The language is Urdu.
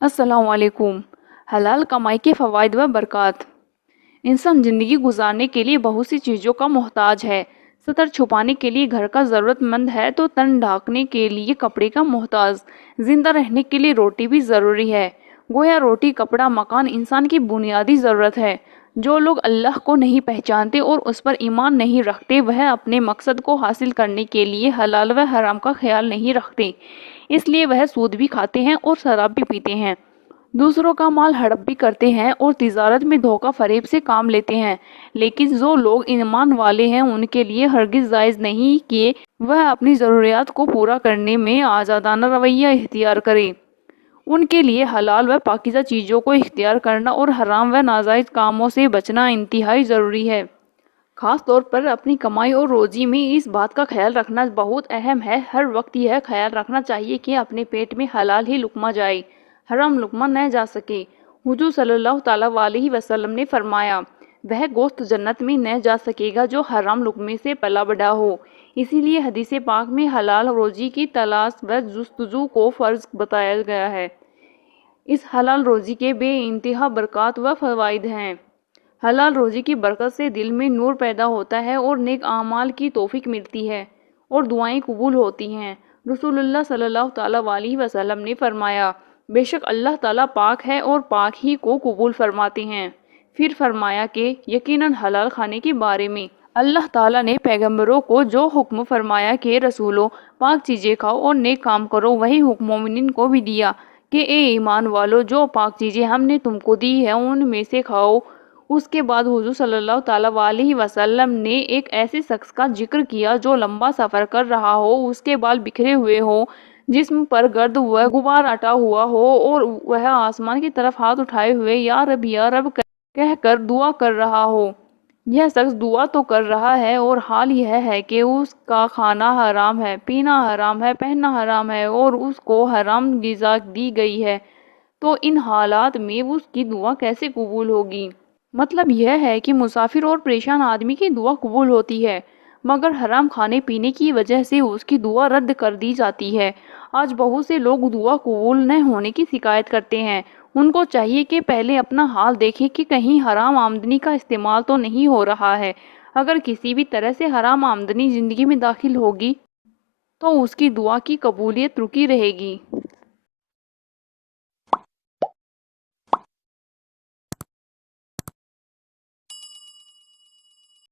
السلام علیکم۔ حلال کمائی کے فوائد و برکات۔ انسان زندگی گزارنے کے لیے بہت سی چیزوں کا محتاج ہے۔ سطر چھپانے کے لیے گھر کا ضرورت مند ہے تو تن ڈھانکنے کے لیے کپڑے کا محتاج۔ زندہ رہنے کے لیے روٹی بھی ضروری ہے۔ گویا روٹی، کپڑا، مکان انسان کی بنیادی ضرورت ہے۔ جو لوگ اللہ کو نہیں پہچانتے اور اس پر ایمان نہیں رکھتے، وہ اپنے مقصد کو حاصل کرنے کے لیے حلال و حرام کا خیال نہیں رکھتے، اس لیے وہ سود بھی کھاتے ہیں اور شراب بھی پیتے ہیں، دوسروں کا مال ہڑپ بھی کرتے ہیں اور تجارت میں دھوکہ فریب سے کام لیتے ہیں۔ لیکن جو لوگ ایمان والے ہیں ان کے لیے ہرگز جائز نہیں کہ وہ اپنی ضروریات کو پورا کرنے میں آزادانہ رویہ اختیار کرے۔ ان کے لیے حلال و پاکیزہ چیزوں کو اختیار کرنا اور حرام و ناجائز کاموں سے بچنا انتہائی ضروری ہے۔ خاص طور پر اپنی کمائی اور روزی میں اس بات کا خیال رکھنا بہت اہم ہے۔ ہر وقت یہ خیال رکھنا چاہیے کہ اپنے پیٹ میں حلال ہی لقمہ جائے، حرام لقمہ نہ جا سکے۔ حضور صلی اللہ تعالیٰ علیہ وسلم نے فرمایا، وہ گوشت جنت میں نہ جا سکے گا جو حرام لقمے سے پلا بڑھا ہو۔ اسی لیے حدیث پاک میں حلال روزی کی تلاش و جستجو کو فرض بتایا گیا ہے۔ اس حلال روزی کے بے انتہا برکات و فوائد ہیں۔ حلال روزی کی برکت سے دل میں نور پیدا ہوتا ہے اور نیک اعمال کی توفیق ملتی ہے اور دعائیں قبول ہوتی ہیں۔ رسول اللہ صلی اللہ تعالیٰ علیہ وسلم نے فرمایا، بے شک اللہ تعالیٰ پاک ہے اور پاک ہی کو قبول فرماتے ہیں۔ پھر فرمایا کہ یقیناً حلال کھانے کے بارے میں اللہ تعالیٰ نے پیغمبروں کو جو حکم فرمایا کہ رسولوں پاک چیزیں کھاؤ اور نیک کام کرو، وہی حکم مومنین کو بھی دیا کہ اے ایمان والو، جو پاک چیزیں ہم نے تم کو دی ہیں ان میں سے کھاؤ۔ اس کے بعد حضور صلی اللہ تعالیٰ علیہ وسلم نے ایک ایسے شخص کا ذکر کیا جو لمبا سفر کر رہا ہو، اس کے بال بکھرے ہوئے ہوں، جسم پر گرد و غبار اٹا ہوا ہو اور وہ آسمان کی طرف ہاتھ اٹھائے ہوئے یا رب کہہ کر دعا کر رہا ہو۔ یہ شخص دعا تو کر رہا ہے اور حال یہ ہے کہ اس کا کھانا حرام ہے، پینا حرام ہے، پہننا حرام ہے اور اس کو حرام غذا دی گئی ہے، تو ان حالات میں اس کی دعا کیسے قبول ہوگی؟ مطلب یہ ہے کہ مسافر اور پریشان آدمی کی دعا قبول ہوتی ہے، مگر حرام کھانے پینے کی وجہ سے اس کی دعا رد کر دی جاتی ہے۔ آج بہت سے لوگ دعا قبول نہ ہونے کی شکایت کرتے ہیں۔ ان کو چاہیے کہ پہلے اپنا حال دیکھیں کہ کہیں حرام آمدنی کا استعمال تو نہیں ہو رہا ہے۔ اگر کسی بھی طرح سے حرام آمدنی زندگی میں داخل ہوگی تو اس کی دعا کی قبولیت رکی رہے گی۔